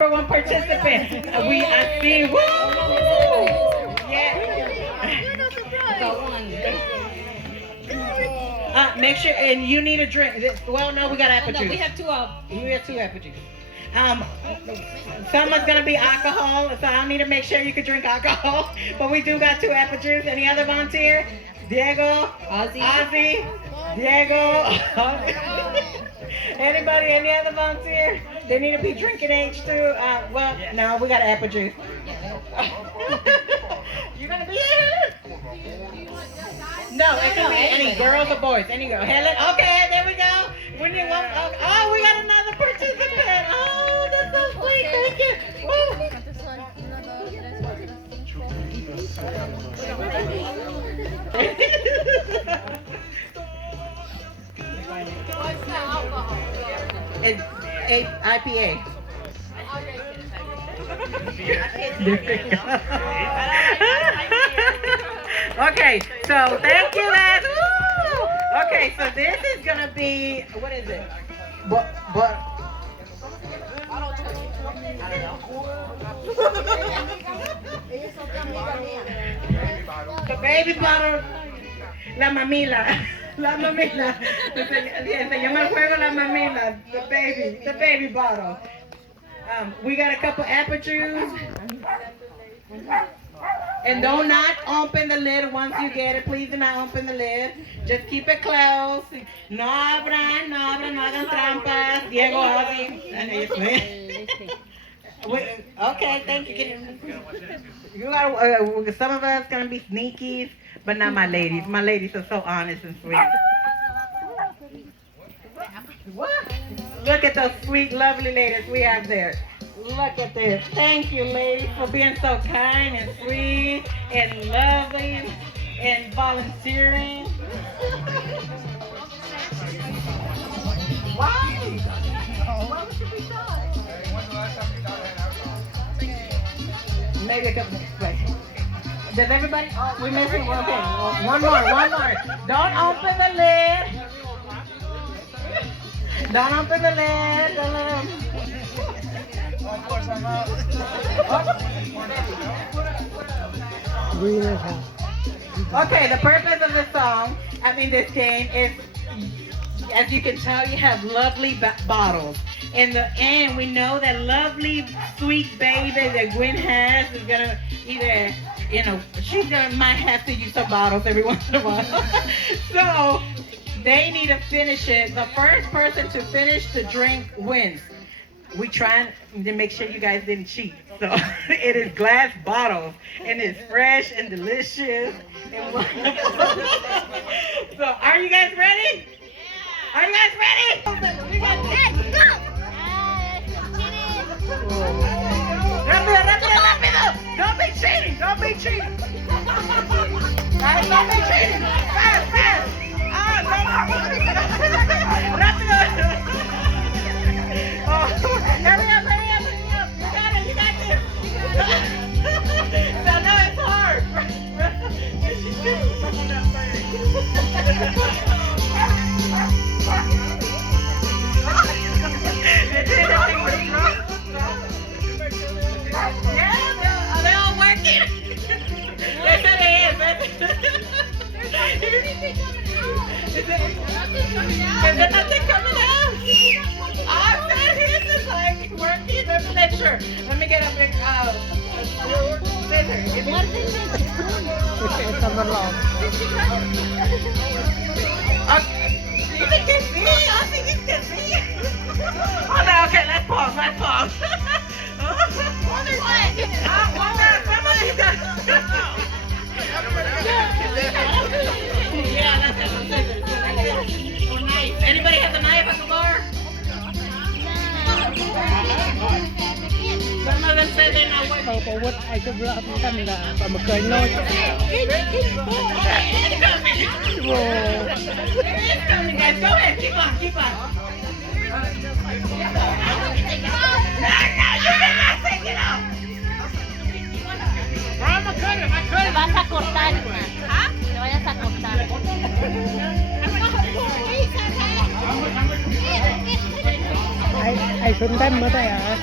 For one participant. I see. Woo! Yeah. Make sure, and you need a drink. Well, no, we got apple juice. No, we have two of them. We have two apple juice. Someone's gonna be alcohol, so I need to make sure you can drink alcohol. But we do got two apple juice. Any other volunteer? Diego, Ozzy, Diego. Anybody? Any other volunteer? They need to be drinking age too. Well, no, we got apple juice. You gonna be here? No, it can be any girls or boys. Any girl. Helen. Okay, there we go. We need one. Oh, we got another participant. Oh, that's so sweet. Thank you. Woo. It's IPA. Okay, so thank you guys. Woo! Okay, so this is gonna be, what is it? But the baby bottle, la mamila. La mamila. Se llama el juego la mamila. The baby bottle. We got a couple apple juice. And do not open the lid once you get it. Please do not open the lid. Just keep it closed. No abran, no hagan trampas. Diego, okay, thank you. You got some of us gonna be sneakies, but not my ladies. My ladies are so honest and sweet. What? Look at those sweet, lovely ladies we have there. Look at this. Thank you, ladies, for being so kind and sweet and loving and volunteering. Why? Why would you be shy? Maybe a couple minutes. Right. Does everybody? Oh, we're missing one thing. One more. Don't open the lid. Don't open the lid. Okay, the purpose of this song, this game is, as you can tell, you have lovely bottles. In the end, we know that lovely, sweet baby that Guin has is gonna either, might have to use some bottles every once in a while. So they need to finish it. The first person to finish the drink wins. We trying to make sure you guys didn't cheat. So it is glass bottles and it's fresh and delicious and wonderful. So are you guys ready? Yeah. Are you guys ready? Let's go. Rápido. Don't be cheating. Don't be cheating. Fast. Rápido. Hurry up. You got this. So now it's hard. Yeah, are they all working? Yes, it is. Is there nothing coming out? I said his is like working. Let me make sure. Let me get a big scissor. You think it's me? I think it's me. Oh no, okay, let's pause. Somebody got. Yeah, let's have some scissors. Or knife. Anybody have a knife at the bar? Some of them said they're not working. Có what ai cũng lỡ tâm là và một cười nôi. It's coming, guys. Go ahead. Keep on. No, you cannot take it out. Te vas a cortar, ¿ah? Te vayas a cortar. Ai xuống tâm ở đây hả?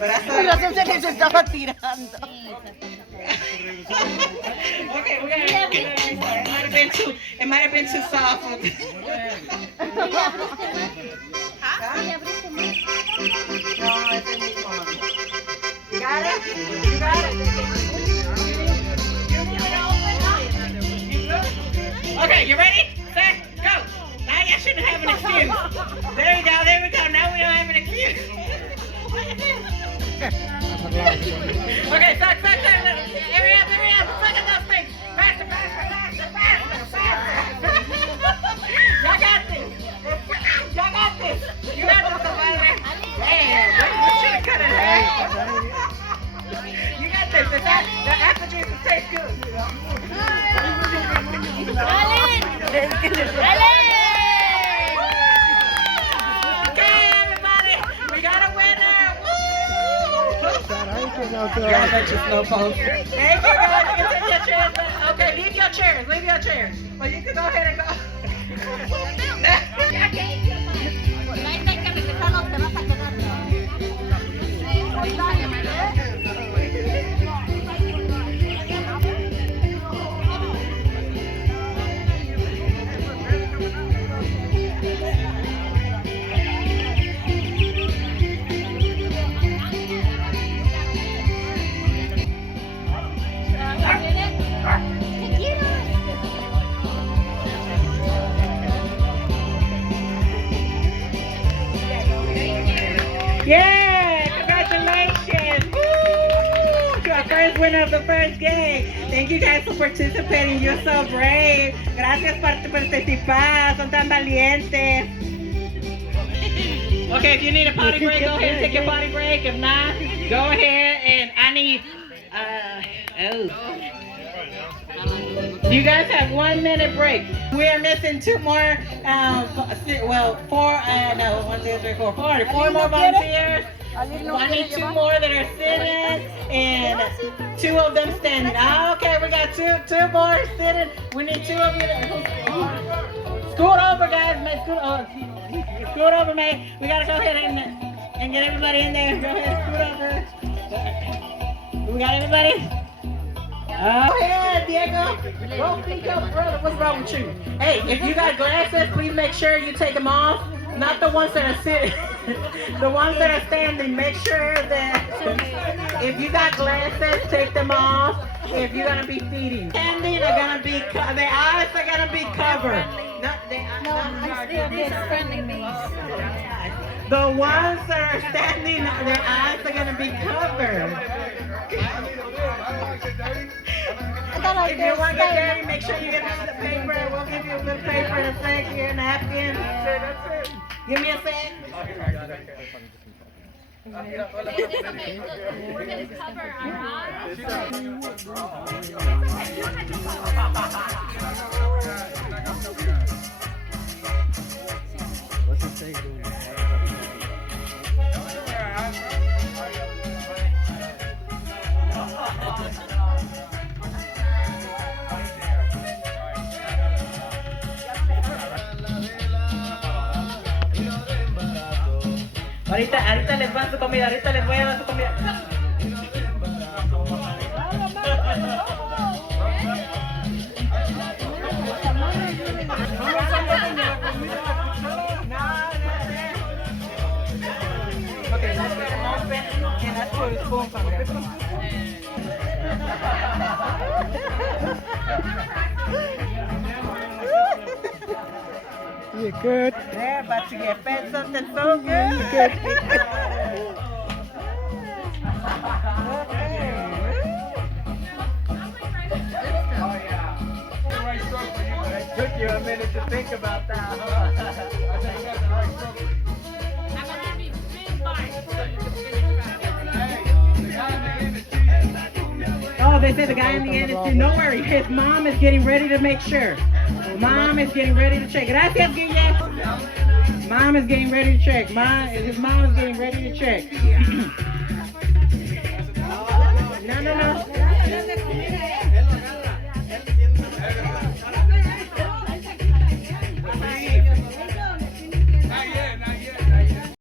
but that's Por razón se les estaba tirando. Okay, we gotta. It might have been too soft. You got it? You got it? Okay, you ready? Set, go. Now you shouldn't have an excuse. There we go, there we go. Now we don't have an excuse. Okay, suck. Hurry up. Suck at those things. Faster. Y'all got this. You got this, somebody. Man, we should have cut it out. You got this. The apple juice tastes good. Okay, everybody. We got a winner. Woo! Yeah, that's your slow pose. Thank you, guys. You can take your chairs. Okay, leave your chairs. Well, you can go ahead and go. Yeah, congratulations. Woo! To our first winner of the first game. Thank you guys for participating. You're so brave. Gracias por participar. Son tan valientes. Okay, if you need a potty break, go ahead and take your potty break. If not, go ahead and I need, you guys have 1 minute break. We are missing 2 more, four more volunteers. I need 2 more that are sitting and 2 of them standing. Okay, we got two more sitting. We need 2 of you. Scoot over, guys. Scoot over, mate. We gotta go ahead and get everybody in there. Go ahead, scoot over. We got everybody? Go ahead, Diego. Go pick up, brother. What's wrong with you? Hey, if you got glasses, please make sure you take them off. Not the ones that are sitting. The ones that are standing. Make sure that if you got glasses, take them off. If you're gonna be feeding, standing are gonna be their eyes are gonna be covered. The ones that are standing, their eyes are gonna be covered. If you want to get dirty, make sure you get out the paper. We'll give you a little paper and a sec here, a napkin. Give me a sec. We're gonna cover our eyes. What's it say? Ahorita les va su comida, ahorita les voy a dar su comida. Okay, let's get them open and let's put a spoon from there. You're good. They're about to get fed something so good. It took you a minute to think about that, huh? Oh, they said the guy in the end is too. Don't worry, his mom is getting ready to make sure. Mom is getting ready to check. Gracias, Guin. Mom is getting ready to check. His mom is getting ready to check.